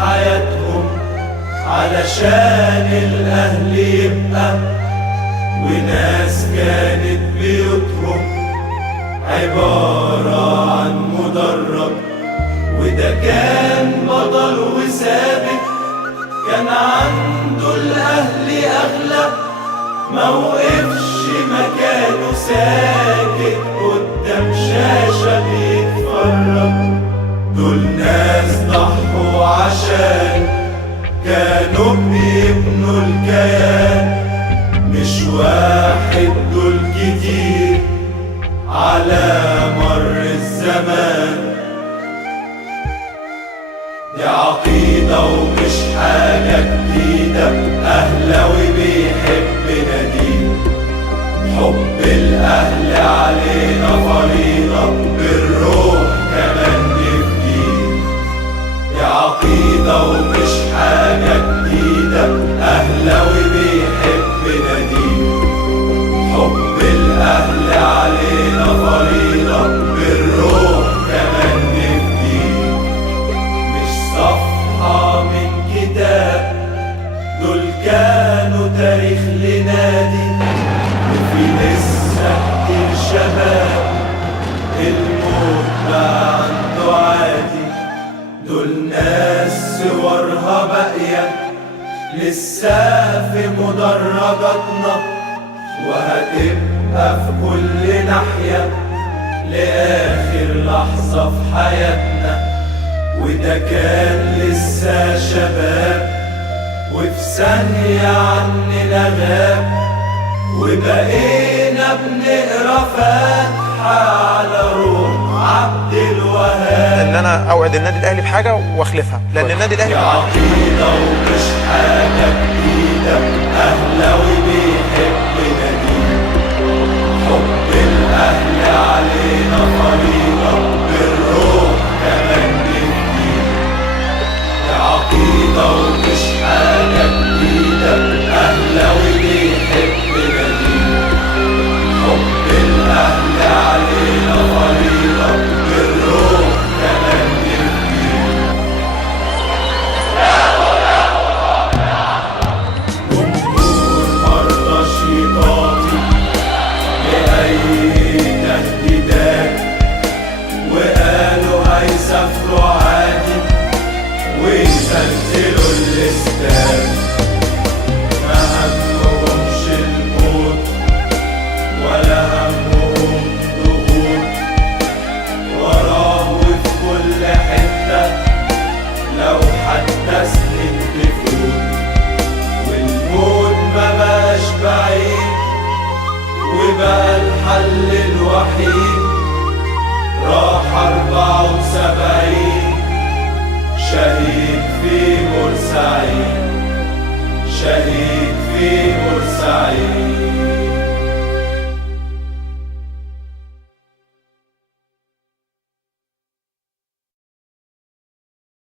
حياتهم علشان الأهل يبقى، وناس كانت بيوتهم عبارة عن مدرج، وده كان بطل وثابت، كان عنده الأهل أغلى، موقفش مكانه ساكت قدام شاشة بيتفرج. دول ناس ضحوا عشان كانوا بيبنوا الكيان، مش واحد دول كتير على مر الزمان. دي عقيدة ومش حاجة جديدة، أهلاوي بيحب ناديه، حب الأهل علينا فريضة، بالروح كمان نفديه. دي عقيدة ومش حاجة جديدة، أهلاوي بيحب ناديه، حب الأهل علينا فريضة، بالروح كمان نفديه. مش صفحة من كتاب، دول كانوا تاريخ لنادي، وفي لسه كتير شباب الموت بقى عنده عادي. دول ناس صورها باقية لسه في مدرجاتنا، وهتبقى في كل ناحية لآخر لحظة في حياتنا. وده كان لسه شباب، وفي ثانية عننا غاب، وبقينا بنقرا فاتحة على روح عبد الوهاب. ان انا اوعد النادي الاهلي بحاجه واخلفها، لان النادي الاهلي عقيدة ومش حاجة جديدة، أهلاوي بيحب ناديه، حب الأهل علينا فريضة، بالروح كمان نفديه. عقيدة ومش حاجة جديدة، أهلاوي بيحب ناديه، حب الأهل علينا فريضة، بالروح كمان نفديه. جمهور مرضاش يطاطي لأي تهديدات، وقالوا هيسافروا عادي ويسجلوا الاستاد. ما همهمش الموت ولا همهم ضغوط، وراه وفي كل حتة لو حتى سنين تفوت. والموت ما بقاش بعيد، وبقى الحل الوحيد. راح 74 شهيد في بورسعيد، شهيد في بورسعيد.